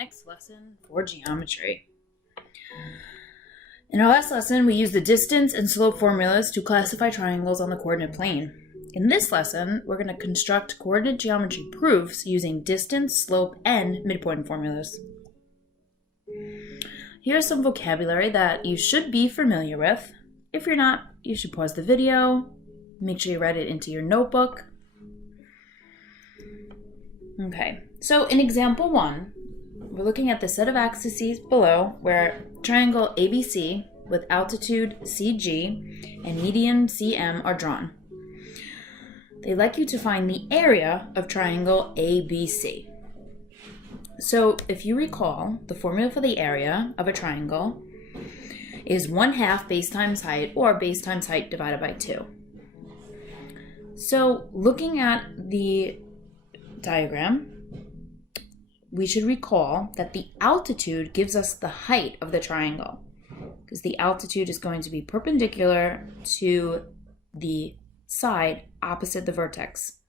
Next lesson for geometry. In our last lesson, we used the distance and slope formulas to classify triangles on the coordinate plane. In this lesson, we're going to construct coordinate geometry proofs using distance, slope, and midpoint formulas. Here's some vocabulary that you should be familiar with. If you're not, you should pause the video, make sure you write it into your notebook. Okay, so in example 1, we're looking at the set of axes below where triangle ABC with altitude CG and median CM are drawn. They'd like you to find the area of triangle ABC. So if you recall, the formula for the area of a triangle is 1/2 base times height, or base times height divided by 2. So looking at the diagram, we should recall that the altitude gives us the height of the triangle, because the altitude is going to be perpendicular to the side opposite the vertex.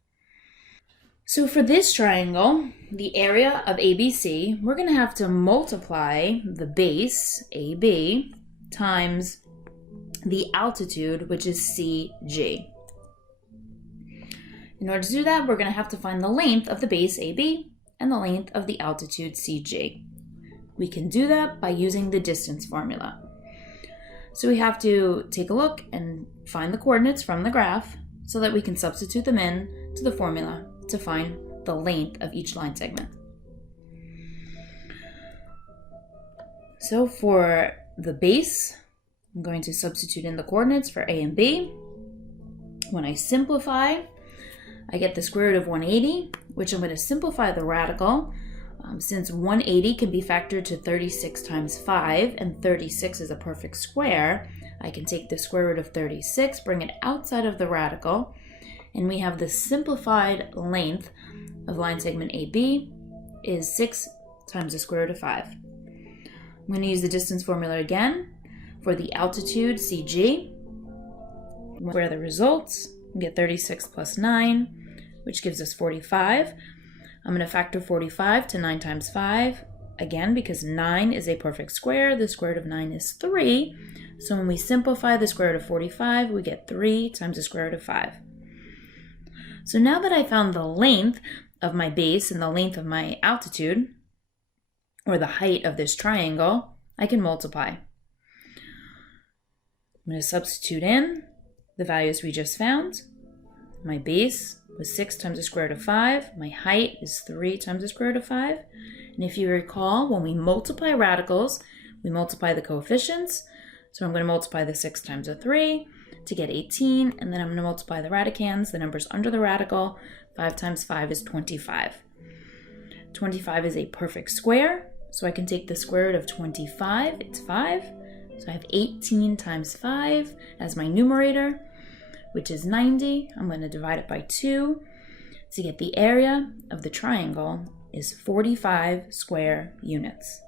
So for this triangle, the area of ABC, we're going to have to multiply the base, AB, times the altitude, which is CG. In order to do that, we're going to have to find the length of the base AB and the length of the altitude CG. We can do that by using the distance formula. So we have to take a look and find the coordinates from the graph so that we can substitute them in to the formula to find the length of each line segment. So for the base, I'm going to substitute in the coordinates for A and B. When I simplify, I get the square root of 180, which I'm going to simplify the radical. Since 180 can be factored to 36 times 5, and 36 is a perfect square, I can take the square root of 36, bring it outside of the radical, and we have the simplified length of line segment AB is 6 times the square root of 5. I'm going to use the distance formula again for the altitude CG, where the results, we get 36 plus 9, which gives us 45. I'm going to factor 45 to 9 times 5, again, because 9 is a perfect square. The square root of 9 is 3. So when we simplify the square root of 45, we get 3 times the square root of 5. So now that I found the length of my base and the length of my altitude, or the height of this triangle, I can multiply. I'm going to substitute in the values we just found. My base was 6 times the square root of 5. My height is 3 times the square root of 5. And if you recall, when we multiply radicals, we multiply the coefficients. So I'm going to multiply the 6 times the 3 to get 18. And then I'm going to multiply the radicands, the numbers under the radical. 5 times 5 is 25. 25 is a perfect square. So I can take the square root of 25. It's 5. So I have 18 times 5 as my numerator, which is 90. I'm going to divide it by 2 to get the area of the triangle is 45 square units.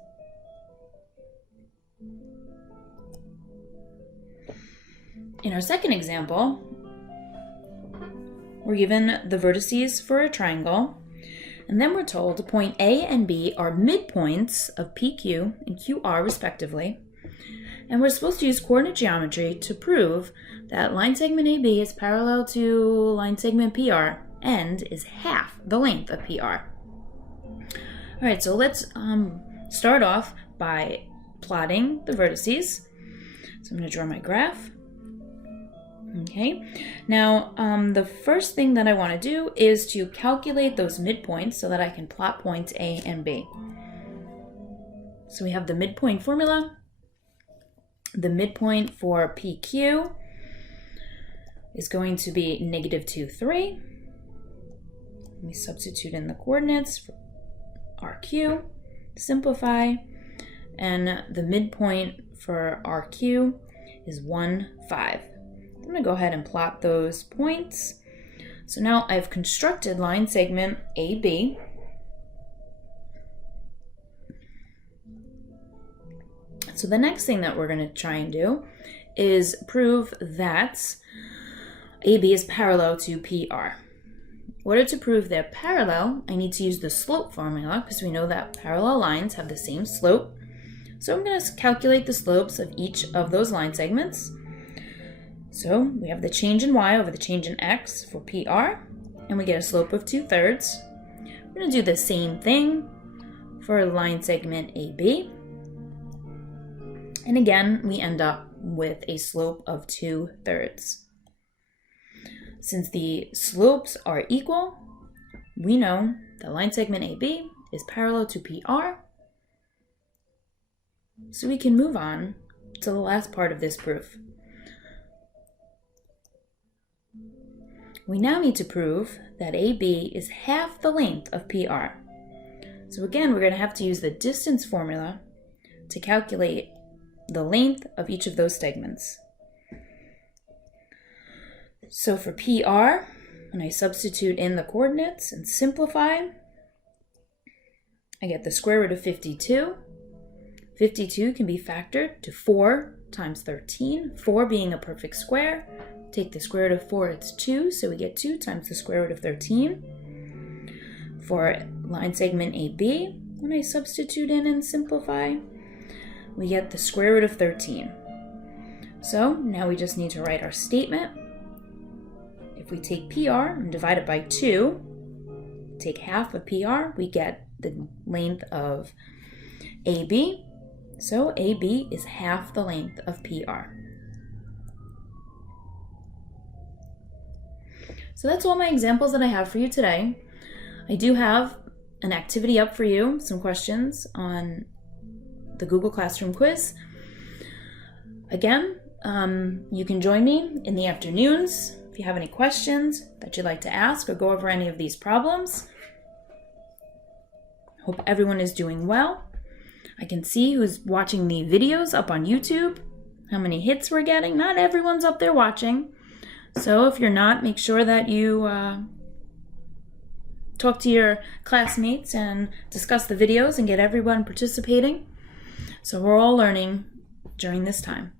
In our second example, we're given the vertices for a triangle, and then we're told the point A and B are midpoints of PQ and QR respectively. And we're supposed to use coordinate geometry to prove that line segment AB is parallel to line segment PR and is half the length of PR. All right, so let's start off by plotting the vertices. So I'm going to draw my graph. Okay, now the first thing that I want to do is to calculate those midpoints so that I can plot points A and B. So we have the midpoint formula. The midpoint for PQ is going to be -2, 3. Let me substitute in the coordinates for RQ, simplify, and the midpoint for RQ is 1, 5. I'm going to go ahead and plot those points. So now I've constructed line segment AB. So the next thing that we're going to try and do is prove that AB is parallel to PR. order to prove they're parallel, I need to use the slope formula because we know that parallel lines have the same slope. So I'm going to calculate the slopes of each of those line segments. So we have the change in y over the change in x for PR, and we get a slope of 2/3. We're going to do the same thing for line segment AB. And again, we end up with a slope of 2/3. Since the slopes are equal, we know that line segment AB is parallel to PR. So we can move on to the last part of this proof. We now need to prove that AB is half the length of PR. So again, we're going to have to use the distance formula to calculate the length of each of those segments. So for PR, when I substitute in the coordinates and simplify, I get the square root of 52. 52 can be factored to 4 times 13, 4 being a perfect square. Take the square root of 4, it's 2, so we get 2 times the square root of 13. For line segment AB, when I substitute in and simplify, we get the square root of 13. So now we just need to write our statement. If we take PR and divide it by 2, take half of PR, we get the length of AB. So AB is half the length of PR. So that's all my examples that I have for you today. I do have an activity up for you, some questions on the Google Classroom quiz. Again, you can join me in the afternoons if you have any questions that you'd like to ask or go over any of these problems. Hope everyone is doing well. I can see who's watching the videos up on YouTube, how many hits we're getting. Not everyone's up there watching. So if you're not, make sure that you talk to your classmates and discuss the videos and get everyone participating. So we're all learning during this time.